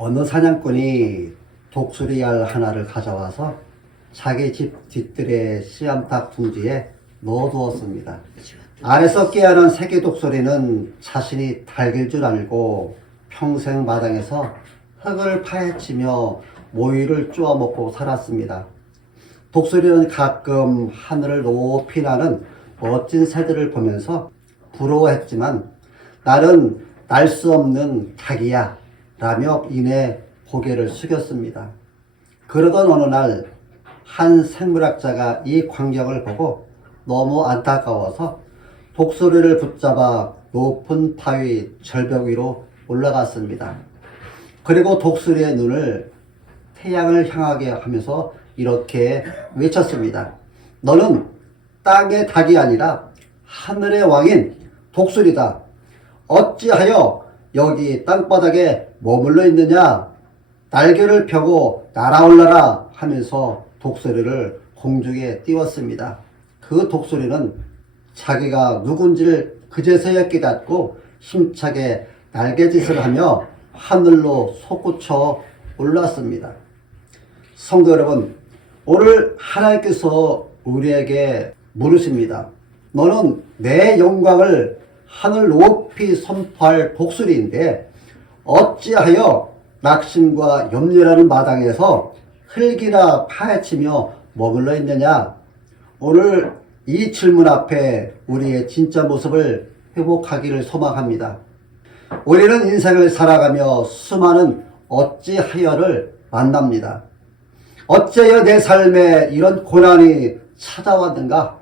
어느 사냥꾼이 독수리알 하나를 가져와서 자기 집 뒤뜰의 씨암탉 둥지에 넣어두었습니다. 알에서 깨어난 새끼 독수리는 자신이 닭일 줄 알고 평생 마당에서 흙을 파헤치며 모이를 쪼아먹고 살았습니다. 독수리는 가끔 하늘을 높이 나는 멋진 새들을 보면서 부러워했지만 나는 날 수 없는 닭이야 라며 이내 고개를 숙였습니다. 그러던 어느 날 한 생물학자가 이 광경을 보고 너무 안타까워서 독수리를 붙잡아 높은 바위 절벽 위로 올라갔습니다. 그리고 독수리의 눈을 태양을 향하게 하면서 이렇게 외쳤습니다. 너는 땅의 닭이 아니라 하늘의 왕인 독수리다. 어찌하여 여기 땅바닥에 머물러 있느냐? 날개를 펴고 날아올라라 하면서 독수리를 공중에 띄웠습니다. 그 독수리는 자기가 누군지를 그제서야 깨닫고 힘차게 날개짓을 하며 하늘로 솟구쳐 올랐습니다. 성도 여러분, 오늘 하나님께서 우리에게 물으십니다. 너는 내 영광을 하늘 높이 선포할 독수리인데 어찌하여 낙심과 염려라는 마당에서 흙이나 파헤치며 머물러 있느냐? 오늘 이 질문 앞에 우리의 진짜 모습을 회복하기를 소망합니다. 우리는 인생을 살아가며 수많은 어찌하여를 만납니다. 어째여 내 삶에 이런 고난이 찾아왔는가?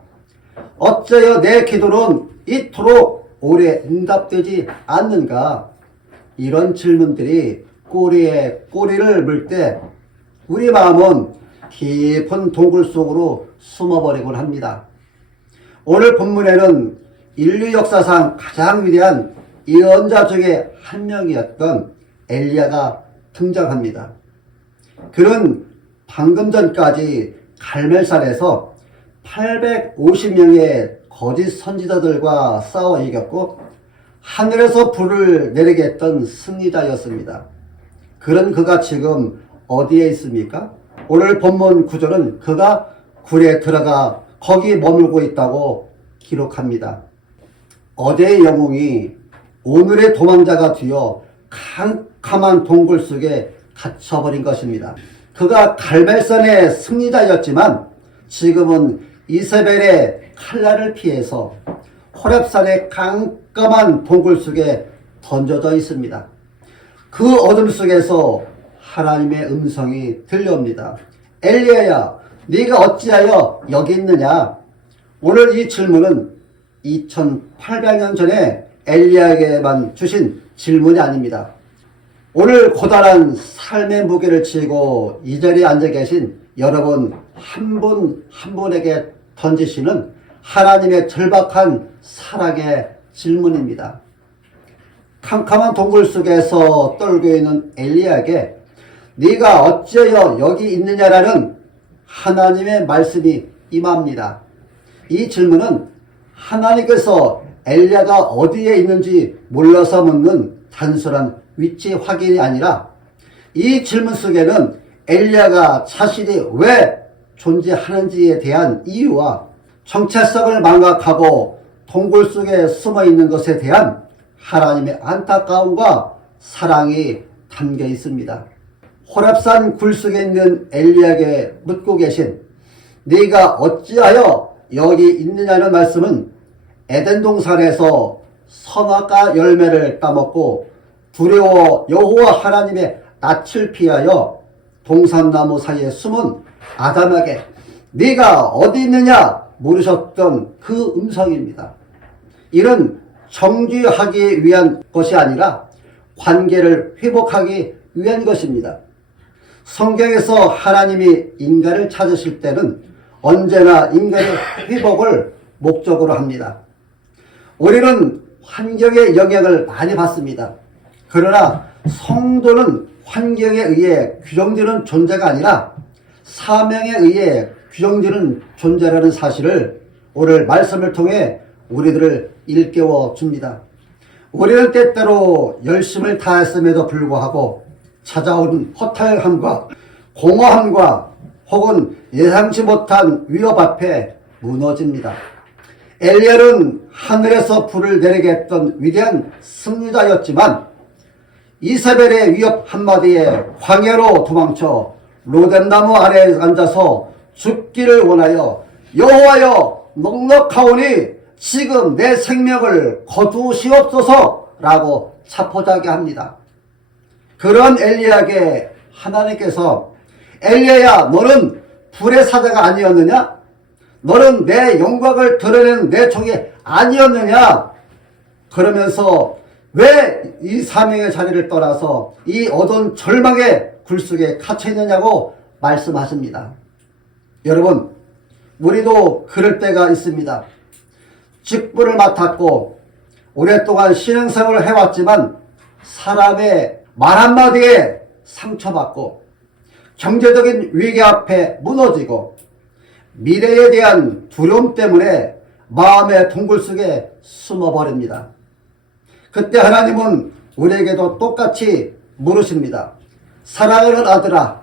어째여 내 기도는 이토록 오래 응답되지 않는가? 이런 질문들이 꼬리에 꼬리를 물 때 우리 마음은 깊은 동굴 속으로 숨어버리곤 합니다. 오늘 본문에는 인류 역사상 가장 위대한 예언자 중에 한 명이었던 엘리야가 등장합니다. 그는 방금 전까지 갈멜산에서 850명의 거짓 선지자들과 싸워 이겼고 하늘에서 불을 내리게 했던 승리자였습니다. 그런 그가 지금 어디에 있습니까? 오늘 본문 구절은 그가 굴에 들어가 거기 머물고 있다고 기록합니다. 어제의 영웅이 오늘의 도망자가 되어 캄캄한 동굴 속에 갇혀버린 것입니다. 그가 갈멜산의 승리자였지만 지금은 이세벨의 칼날을 피해서 호렙산의 깜깜한 동굴 속에 던져져 있습니다. 그 어둠 속에서 하나님의 음성이 들려옵니다. 엘리야야, 네가 어찌하여 여기 있느냐? 오늘 이 질문은 2800년 전에 엘리야에게만 주신 질문이 아닙니다. 오늘 고단한 삶의 무게를 지고 이 자리에 앉아 계신 여러분 한 분 한 분에게 던지시는 하나님의 절박한 사랑의 질문입니다. 캄캄한 동굴 속에서 떨고 있는 엘리야에게 네가 어찌하여 여기 있느냐라는 하나님의 말씀이 임합니다. 이 질문은 하나님께서 엘리야가 어디에 있는지 몰라서 묻는 단순한 위치 확인이 아니라 이 질문 속에는 엘리야가 자신이 왜 존재하는지에 대한 이유와 정체성을 망각하고 동굴 속에 숨어 있는 것에 대한 하나님의 안타까움과 사랑이 담겨 있습니다. 호렙산 굴 속에 있는 엘리야에게 묻고 계신 네가 어찌하여 여기 있느냐는 말씀은 에덴 동산에서 선악과 열매를 따먹고 두려워 여호와 하나님의 낯을 피하여 동산나무 사이에 숨은 아담에게 네가 어디 있느냐 물으셨던 그 음성입니다. 이는 정죄하기 위한 것이 아니라 관계를 회복하기 위한 것입니다. 성경에서 하나님이 인간을 찾으실 때는 언제나 인간의 회복을 목적으로 합니다. 우리는 환경의 영향을 많이 받습니다. 그러나 성도는 환경에 의해 규정되는 존재가 아니라 사명에 의해 규정되는 존재라는 사실을 오늘 말씀을 통해 우리들을 일깨워 줍니다. 우리는 때때로 열심을 다했음에도 불구하고 찾아온 허탈함과 공허함과 혹은 예상치 못한 위협 앞에 무너집니다. 엘리야는 하늘에서 불을 내리게 했던 위대한 승리자였지만 이세벨의 위협 한마디에 광야로 도망쳐 로뎀나무 아래에 앉아서 죽기를 원하여 여호와여 넉넉하오니 지금 내 생명을 거두시옵소서 라고 자포자기 합니다. 그런 엘리야에게 하나님께서 엘리야야 너는 불의 사자가 아니었느냐? 너는 내 영광을 드러내는 내 종이 아니었느냐? 그러면서 왜 이 사명의 자리를 떠나서 이 어두운 절망의 굴속에 갇혀있느냐고 말씀하십니다. 여러분, 우리도 그럴 때가 있습니다. 직분을 맡았고 오랫동안 신앙생활을 해왔지만 사람의 말 한마디에 상처받고 경제적인 위기 앞에 무너지고 미래에 대한 두려움 때문에 마음의 동굴 속에 숨어버립니다. 그때 하나님은 우리에게도 똑같이 물으십니다. 사랑하는 아들아,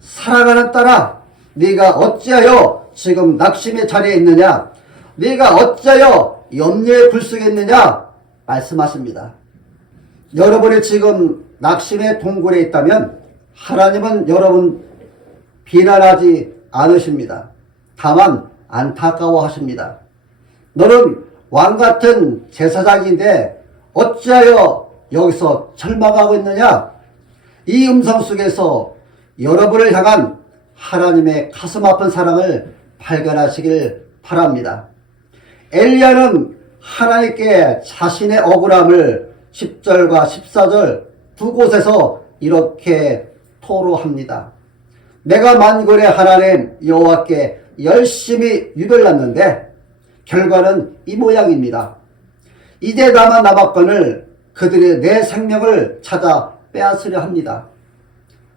사랑하는 딸아, 네가 어찌하여 지금 낙심의 자리에 있느냐? 네가 어찌하여 염려의 굴 속에 있느냐? 말씀하십니다. 여러분이 지금 낙심의 동굴에 있다면 하나님은 여러분 비난하지 않으십니다. 다만 안타까워하십니다. 너는 왕같은 제사장인데 어찌하여 여기서 절망하고 있느냐? 이 음성 속에서 여러분을 향한 하나님의 가슴 아픈 사랑을 발견하시길 바랍니다. 엘리야는 하나님께 자신의 억울함을 10절과 14절 두 곳에서 이렇게 토로합니다. 내가 만군의 하나님 여호와께 열심히 유별났는데 결과는 이 모양입니다. 이제 나만 남았거늘 그들이 내 생명을 찾아 빼앗으려 합니다.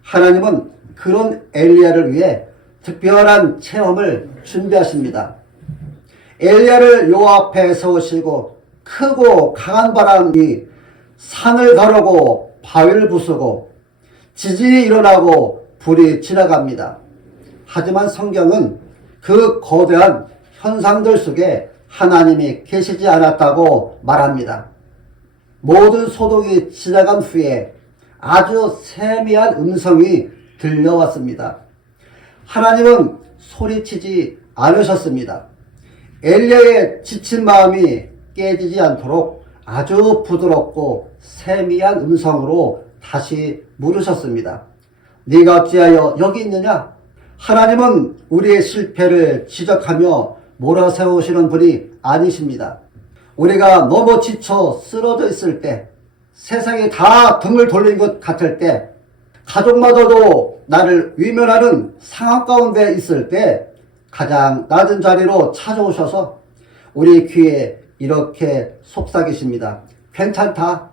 하나님은 그런 엘리야를 위해 특별한 체험을 준비하십니다. 엘리야를 여호와 앞에 세우시고 크고 강한 바람이 산을 가르고 바위를 부수고 지진이 일어나고 불이 지나갑니다. 하지만 성경은 그 거대한 현상들 속에 하나님이 계시지 않았다고 말합니다. 모든 소동이 지나간 후에 아주 세미한 음성이 들려왔습니다. 하나님은 소리치지 않으셨습니다. 엘리야의 지친 마음이 깨지지 않도록 아주 부드럽고 세미한 음성으로 다시 물으셨습니다. 네가 어찌하여 여기 있느냐? 하나님은 우리의 실패를 지적하며 몰아세우시는 분이 아니십니다. 우리가 너무 지쳐 쓰러져 있을 때, 세상이 다 등을 돌린 것 같을 때, 가족마저도 나를 위면하는 상황 가운데 있을 때 가장 낮은 자리로 찾아오셔서 우리 귀에 이렇게 속삭이십니다. 괜찮다.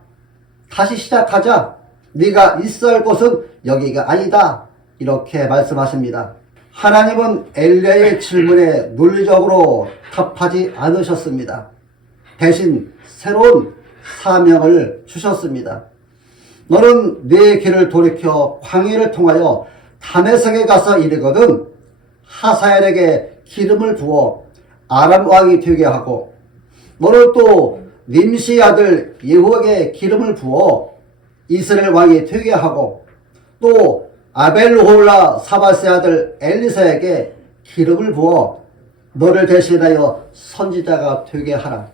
다시 시작하자. 네가 있어야 할 곳은 여기가 아니다. 이렇게 말씀하십니다. 하나님은 엘리야의 질문에 논리적으로 답하지 않으셨습니다. 대신 새로운 사명을 주셨습니다. 너는 네 길을 돌이켜 광야를 통하여 다메섹에 가서 이르거든 하사엘에게 기름을 부어 아람 왕이 되게 하고 너는 또 님시 아들 예후에게 기름을 부어 이스라엘 왕이 되게 하고 또 아벨홀라 사바세 아들 엘리사에게 기름을 부어 너를 대신하여 선지자가 되게 하라.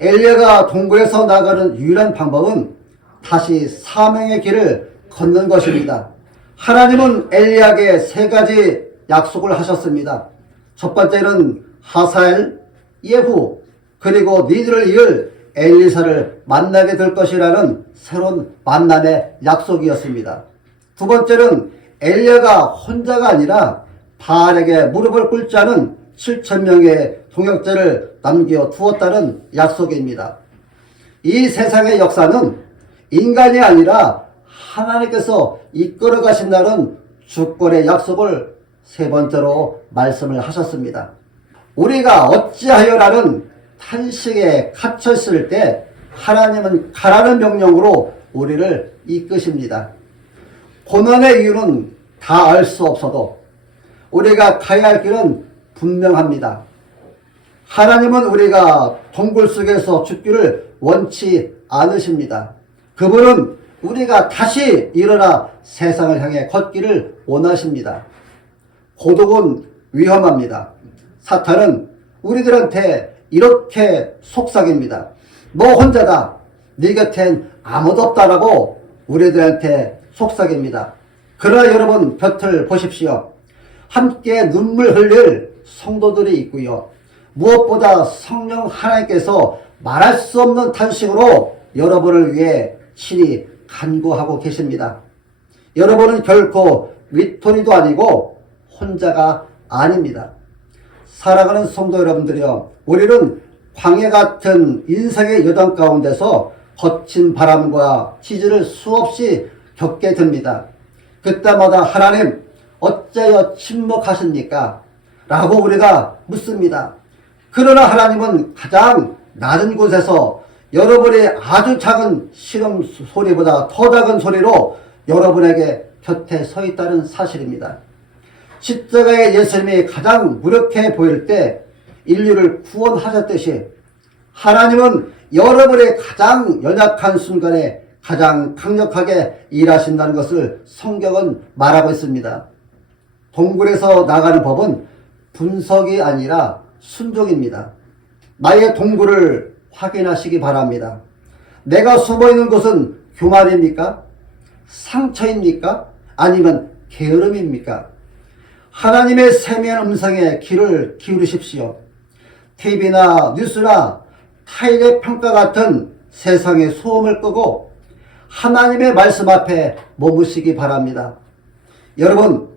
엘리야가 동굴에서 나가는 유일한 방법은 다시 사명의 길을 걷는 것입니다. 하나님은 엘리야에게 세 가지 약속을 하셨습니다. 첫 번째는 하사엘, 예후, 그리고 니들을 이을 엘리사를 만나게 될 것이라는 새로운 만남의 약속이었습니다. 두 번째는 엘리야가 혼자가 아니라 바알에게 무릎을 꿇지 않은 7,000명의 동역자를 남겨두었다는 약속입니다. 이 세상의 역사는 인간이 아니라 하나님께서 이끌어 가신다는 주권의 약속을 세 번째로 말씀을 하셨습니다. 우리가 어찌하여라는 탄식에 갇혔을 때 하나님은 가라는 명령으로 우리를 이끄십니다. 고난의 이유는 다 알 수 없어도 우리가 가야 할 길은 분명합니다. 하나님은 우리가 동굴 속에서 죽기를 원치 않으십니다. 그분은 우리가 다시 일어나 세상을 향해 걷기를 원하십니다. 고독은 위험합니다. 사탄은 우리들한테 이렇게 속삭입니다. 너 혼자다. 네 곁엔 아무도 없다라고 우리들한테 속삭입니다. 그러나 여러분 곁을 보십시오. 함께 눈물 흘릴 성도들이 있고요. 무엇보다 성령 하나님께서 말할 수 없는 탄식으로 여러분을 위해 친히 간구하고 계십니다. 여러분은 결코 위토리도 아니고 혼자가 아닙니다. 사랑하는 성도 여러분들이여, 우리는 광야 같은 인생의 여정 가운데서 거친 바람과 지지를 수없이 겪게 됩니다. 그때마다 하나님 어째여 침묵하십니까? 라고 우리가 묻습니다. 그러나 하나님은 가장 낮은 곳에서 여러분의 아주 작은 시름 소리보다 더 작은 소리로 여러분에게 곁에 서 있다는 사실입니다. 십자가의 예수님이 가장 무력해 보일 때 인류를 구원하셨듯이 하나님은 여러분의 가장 연약한 순간에 가장 강력하게 일하신다는 것을 성경은 말하고 있습니다. 동굴에서 나가는 법은 분석이 아니라 순종입니다. 나의 동굴을 확인하시기 바랍니다. 내가 숨어있는 곳은 교만입니까? 상처입니까? 아니면 게으름입니까? 하나님의 세미한 음성에 귀를 기울이십시오. TV나 뉴스나 타인의 평가 같은 세상의 소음을 끄고 하나님의 말씀 앞에 머무시기 바랍니다. 여러분,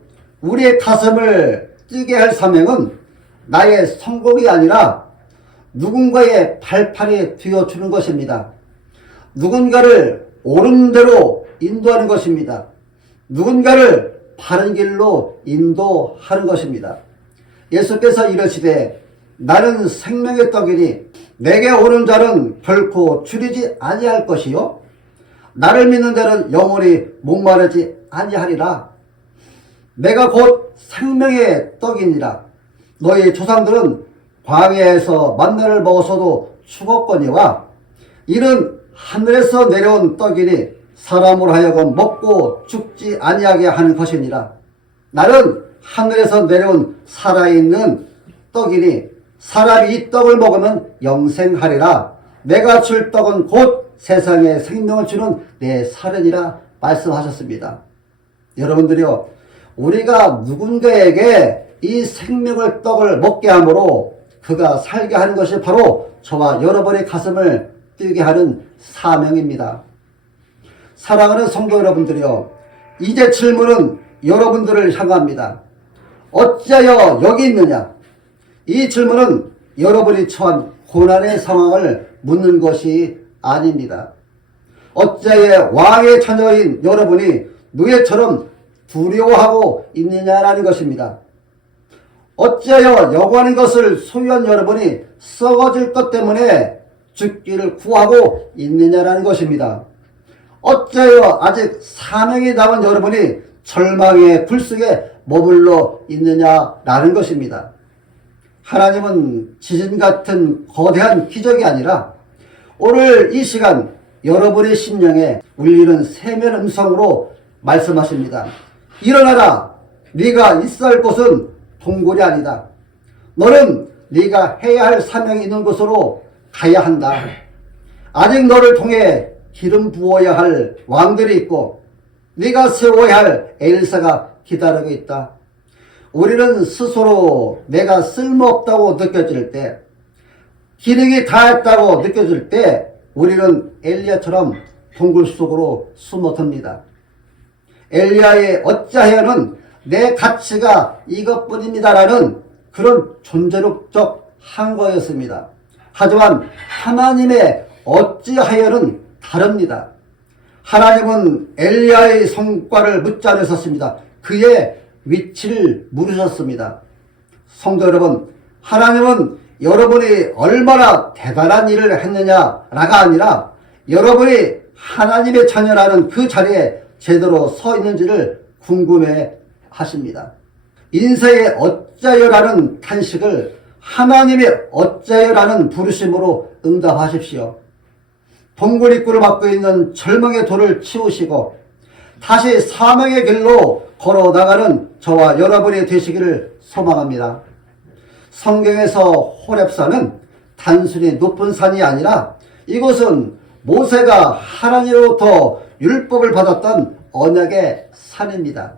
우리의 가슴을 뛰게 할 사명은 나의 성공이 아니라 누군가의 발판에 뒤어주는 것입니다. 누군가를 옳은 대로 인도하는 것입니다. 누군가를 바른 길로 인도하는 것입니다. 예수께서 이르시되 나는 생명의 떡이니 내게 오는 자는 결코 줄이지 아니할 것이요 나를 믿는 자는 영원히 목마르지 아니하리라. 내가 곧 생명의 떡이니라. 너희 조상들은 광야에서 만나를 먹어서도 죽었거니와 이는 하늘에서 내려온 떡이니 사람으로 하여금 먹고 죽지 아니하게 하는 것이니라. 나는 하늘에서 내려온 살아있는 떡이니 사람이 이 떡을 먹으면 영생하리라. 내가 줄 떡은 곧 세상에 생명을 주는 내 살이니라 말씀하셨습니다. 여러분들이요, 우리가 누군가에게 이 생명의 떡을 먹게 함으로 그가 살게 하는 것이 바로 저와 여러분의 가슴을 뛰게 하는 사명입니다. 사랑하는 성도 여러분들이요, 이제 질문은 여러분들을 향합니다. 어찌하여 여기 있느냐? 이 질문은 여러분이 처한 고난의 상황을 묻는 것이 아닙니다. 어찌하여 왕의 자녀인 여러분이 누에처럼 두려워하고 있느냐라는 것입니다. 어찌하여 여구하는 것을 소유한 여러분이 썩어질 것 때문에 죽기를 구하고 있느냐라는 것입니다. 어찌하여 아직 사명이 남은 여러분이 절망의 불 속에 머물러 있느냐라는 것입니다. 하나님은 지진 같은 거대한 기적이 아니라 오늘 이 시간 여러분의 심령에 울리는 세면 음성으로 말씀하십니다. 일어나라. 네가 있어야 할 곳은 동굴이 아니다. 너는 네가 해야 할 사명이 있는 곳으로 가야 한다. 아직 너를 통해 기름 부어야 할 왕들이 있고 네가 세워야 할 엘사가 기다리고 있다. 우리는 스스로 내가 쓸모없다고 느껴질 때, 기능이 다했다고 느껴질 때 우리는 엘리야처럼 동굴 속으로 숨어듭니다. 엘리야의 어찌하여는 내 가치가 이것뿐입니다라는 그런 존재론적 항거였습니다. 하지만 하나님의 어찌하여는 다릅니다. 하나님은 엘리야의 성과를 묻지 않으셨습니다. 그의 위치를 물으셨습니다. 성도 여러분, 하나님은 여러분이 얼마나 대단한 일을 했느냐가 아니라 여러분이 하나님의 자녀라는 그 자리에 제대로 서 있는지를 궁금해 하십니다. 인생의 어짜요라는 탄식을 하나님의 어짜요라는 부르심으로 응답하십시오. 동굴 입구를 막고 있는 절망의 돌을 치우시고 다시 사명의 길로 걸어 나가는 저와 여러분이 되시기를 소망합니다. 성경에서 호렙산은 단순히 높은 산이 아니라 이곳은 모세가 하나님으로부터 율법을 받았던 언약의 산입니다.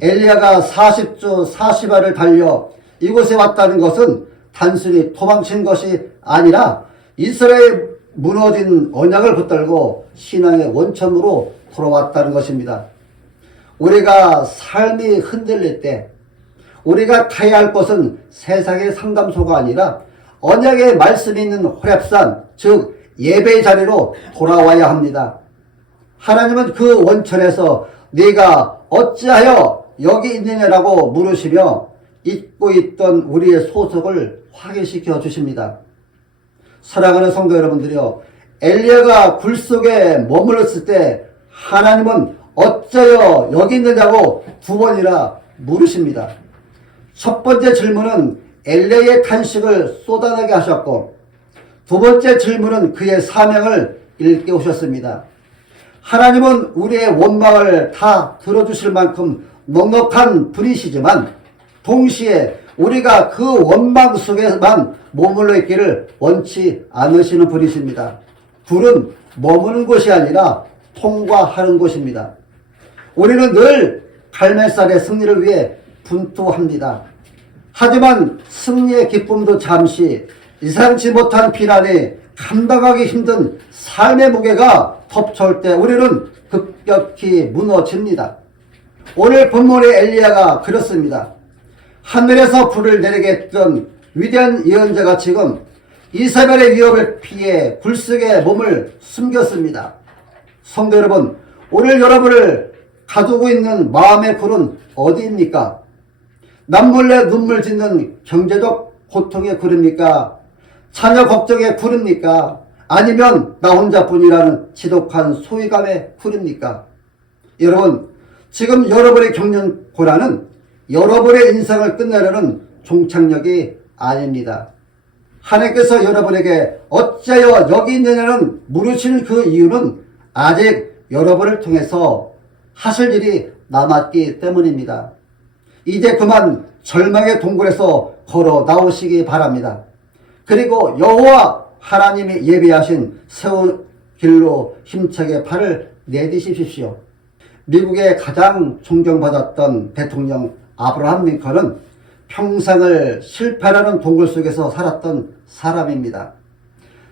엘리야가 40주 40알을 달려 이곳에 왔다는 것은 단순히 도망친 것이 아니라 이스라엘 무너진 언약을 붙들고 신앙의 원천으로 돌아왔다는 것입니다. 우리가 삶이 흔들릴 때 우리가 가야 할 것은 세상의 상담소가 아니라 언약의 말씀이 있는 호렙산, 즉 예배의 자리로 돌아와야 합니다. 하나님은 그 원천에서 네가 어찌하여 여기 있느냐라고 물으시며 잊고 있던 우리의 소속을 확인시켜 주십니다. 사랑하는 성도 여러분들이요, 엘리야가 굴 속에 머물렀을 때 하나님은 어찌하여 여기 있느냐고 2번이나 물으십니다. 첫 번째 질문은 엘리야의 탄식을 쏟아내게 하셨고, 2번째 질문은 그의 사명을 일깨우셨습니다. 하나님은 우리의 원망을 다 들어주실 만큼 넉넉한 분이시지만 동시에 우리가 그 원망 속에만 머물러 있기를 원치 않으시는 분이십니다. 불은 머무는 곳이 아니라 통과하는 곳입니다. 우리는 늘 갈멜산의 승리를 위해 분투합니다. 하지만 승리의 기쁨도 잠시, 예상치 못한 비난이 감당하기 힘든 삶의 무게가 덮쳐올 때 우리는 급격히 무너집니다. 오늘 본문의 엘리야가 그렇습니다. 하늘에서 불을 내리게 했던 위대한 예언자가 지금 이세벨의 위협을 피해 굴속에 몸을 숨겼습니다. 성도 여러분, 오늘 여러분을 가두고 있는 마음의 굴은 어디입니까? 남몰래 눈물 짓는 경제적 고통의 굴입니까? 자녀 걱정의 굴입니까? 아니면 나 혼자뿐이라는 지독한 소외감의 굴입니까? 여러분, 지금 여러분이 겪는 고난은 여러분의 인생을 끝내려는 종착역이 아닙니다. 하나님께서 여러분에게 어찌하여 여기 있느냐는 물으시는 그 이유는 아직 여러분을 통해서 하실 일이 남았기 때문입니다. 이제 그만 절망의 동굴에서 걸어 나오시기 바랍니다. 그리고 여호와 하나님이 예비하신 세운 길로 힘차게 발을 내디십시오. 미국의 가장 존경받았던 대통령 아브라함 링컨은 평생을 실패라는 동굴 속에서 살았던 사람입니다.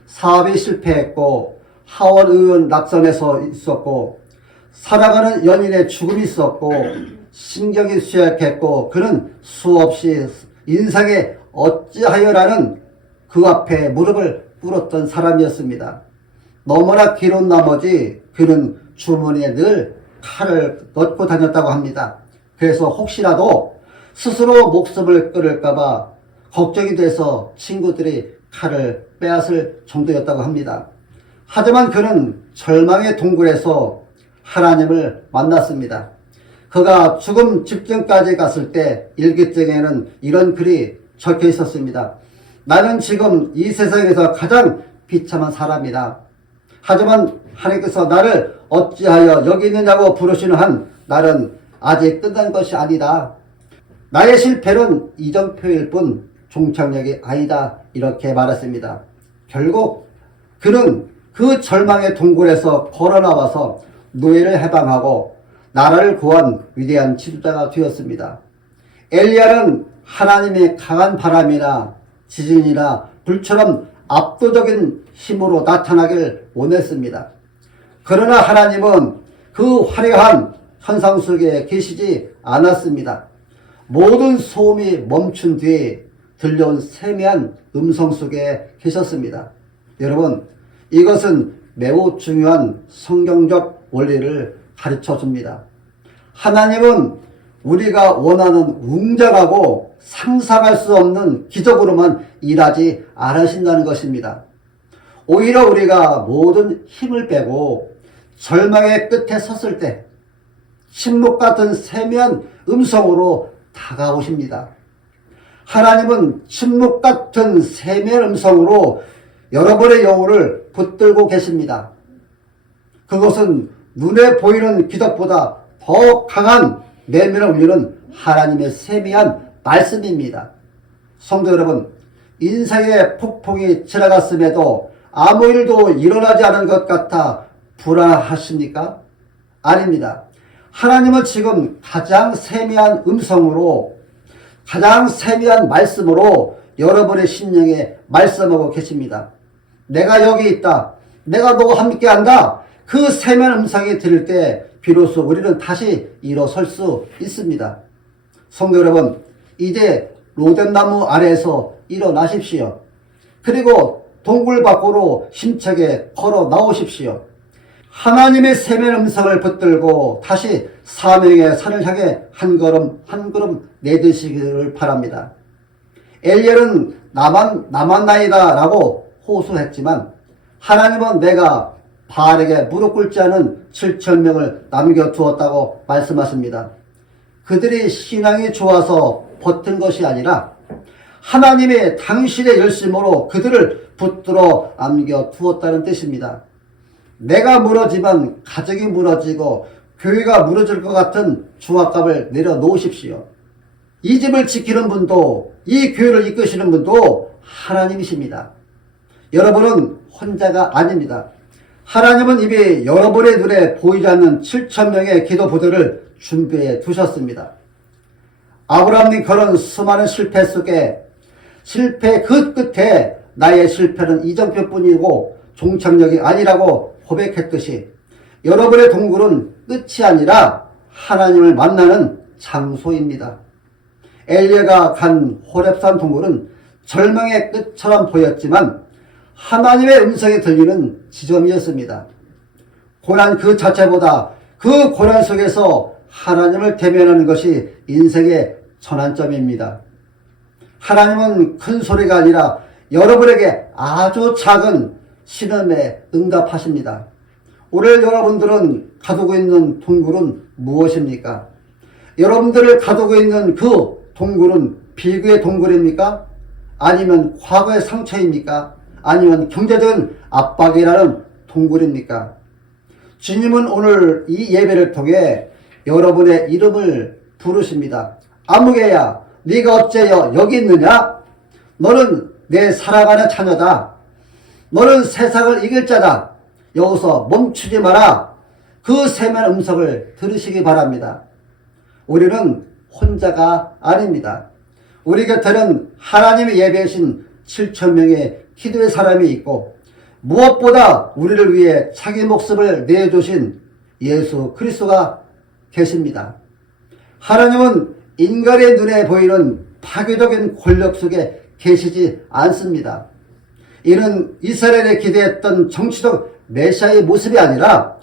사업이 실패했고 하원 의원 낙선에서 있었고 살아가는 연인의 죽음이 있었고 신경이 쇠약했고 그는 수없이 인생에 어찌하여라는 그 앞에 무릎을 꿇었던 사람이었습니다. 너무나 기로운 나머지 그는 주머니에 늘 칼을 넣고 다녔다고 합니다. 그래서 혹시라도 스스로 목숨을 끊을까봐 걱정이 돼서 친구들이 칼을 빼앗을 정도였다고 합니다. 하지만 그는 절망의 동굴에서 하나님을 만났습니다. 그가 죽음 직전까지 갔을 때 일기장에는 이런 글이 적혀 있었습니다. 나는 지금 이 세상에서 가장 비참한 사람이다. 하지만 하나님께서 나를 어찌하여 여기 있느냐고 부르시는 한 나는 아직 끝난 것이 아니다. 나의 실패는 이정표일 뿐 종착역이 아니다. 이렇게 말했습니다. 결국 그는 그 절망의 동굴에서 걸어 나와서 노예를 해방하고 나라를 구한 위대한 지도자가 되었습니다. 엘리야는 하나님의 강한 바람이나 지진이나 불처럼 압도적인 힘으로 나타나길 원했습니다. 그러나 하나님은 그 화려한 현상 속에 계시지 않았습니다. 모든 소음이 멈춘 뒤에 들려온 세미한 음성 속에 계셨습니다. 여러분, 이것은 매우 중요한 성경적 원리를 가르쳐 줍니다. 하나님은 우리가 원하는 웅장하고 상상할 수 없는 기적으로만 일하지 않으신다는 것입니다. 오히려 우리가 모든 힘을 빼고 절망의 끝에 섰을 때 침묵 같은 세미한 음성으로 다가오십니다. 하나님은 침묵 같은 세미한 음성으로 여러분의 영혼을 붙들고 계십니다. 그것은 눈에 보이는 기적보다 더 강한 내면을 울리는 하나님의 세미한 말씀입니다. 성도 여러분, 인생의 폭풍이 지나갔음에도 아무 일도 일어나지 않은 것 같아 불안하십니까? 아닙니다. 하나님은 지금 가장 세미한 음성으로, 가장 세미한 말씀으로 여러분의 심령에 말씀하고 계십니다. 내가 여기 있다. 내가 너와 함께 한다. 그 세미한 음성이 들을 때 비로소 우리는 다시 일어설 수 있습니다. 성도 여러분, 이제 로뎀나무 아래에서 일어나십시오. 그리고 동굴 밖으로 힘차게 걸어 나오십시오. 하나님의 세미한 음성을 붙들고 다시 사명의 산을 향해 한 걸음 한 걸음 내드시기를 바랍니다. 엘리야는 나만 남았나이다 라고 호소했지만 하나님은 내가 바알에게 무릎 꿇지 않은 7,000명을 남겨두었다고 말씀하십니다. 그들이 신앙이 좋아서 버틴 것이 아니라 하나님의 당신의 열심으로 그들을 붙들어 남겨두었다는 뜻입니다. 내가 무너지면 가정이 무너지고 교회가 무너질 것 같은 중압감을 내려놓으십시오. 이 집을 지키는 분도 이 교회를 이끄시는 분도 하나님이십니다. 여러분은 혼자가 아닙니다. 하나님은 이미 여러분의 눈에 보이지 않는 7,000명의 기도 부대를 준비해 두셨습니다. 아브라함 링컨은 수많은 실패 속에 실패 그 끝에 나의 실패는 이정표뿐이고 종착역이 아니라고 고백했듯이 여러분의 동굴은 끝이 아니라 하나님을 만나는 장소입니다. 엘리야가 간 호렙산 동굴은 절망의 끝처럼 보였지만 하나님의 음성이 들리는 지점이었습니다. 고난 그 자체보다 그 고난 속에서 하나님을 대면하는 것이 인생의 전환점입니다. 하나님은 큰 소리가 아니라 여러분에게 아주 작은 신음에 응답하십니다. 오늘 여러분들은 가두고 있는 동굴은 무엇입니까? 여러분들을 가두고 있는 그 동굴은 비극의 동굴입니까? 아니면 과거의 상처입니까? 아니면 경제적인 압박이라는 동굴입니까? 주님은 오늘 이 예배를 통해 여러분의 이름을 부르십니다. 아무개야, 네가 어째여 여기 있느냐? 너는 내 사랑하는 자녀다. 너는 세상을 이길 자다. 여기서 멈추지 마라. 그 세미한 음성을 들으시기 바랍니다. 우리는 혼자가 아닙니다. 우리 곁에는 하나님의 예배하신 7,000명의 기도의 사람이 있고 무엇보다 우리를 위해 자기 목숨을 내주신 예수 그리스도가 계십니다. 하나님은 인간의 눈에 보이는 파괴적인 권력 속에 계시지 않습니다. 이는 이스라엘에 기대했던 정치적 메시아의 모습이 아니라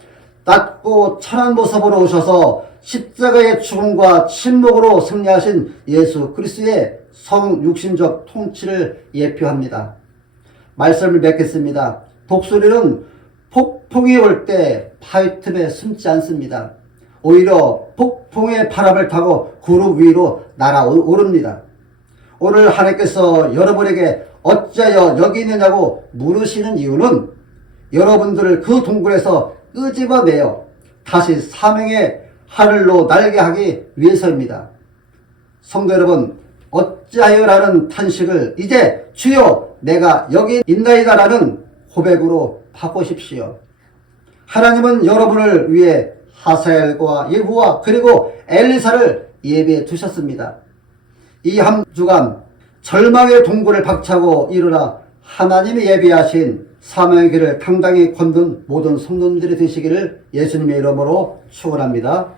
낮고 천한 모습으로 오셔서 십자가의 죽음과 침묵으로 승리하신 예수 그리스도의 성육신적 통치를 예표합니다. 말씀을 맺겠습니다. 독수리는 폭풍이 올 때 바위 틈에 숨지 않습니다. 오히려 폭풍의 바람을 타고 구름 위로 날아오릅니다. 오늘 하나님께서 여러분에게 어찌하여 여기 있느냐고 물으시는 이유는 여러분들을 그 동굴에서 끄집어내어 다시 사명의 하늘로 날게 하기 위해서입니다. 성도 여러분, 어찌하여라는 탄식을 이제 주여 내가 여기 있나이다 라는 고백으로 바꾸십시오. 하나님은 여러분을 위해 하사엘과 예후와 그리고 엘리사를 예배해 두셨습니다. 이 한 주간 절망의 동굴을 박차고 일어나 하나님이 예비하신 사명의 길을 당당히 걷는 모든 성도님들이 되시기를 예수님의 이름으로 축원합니다.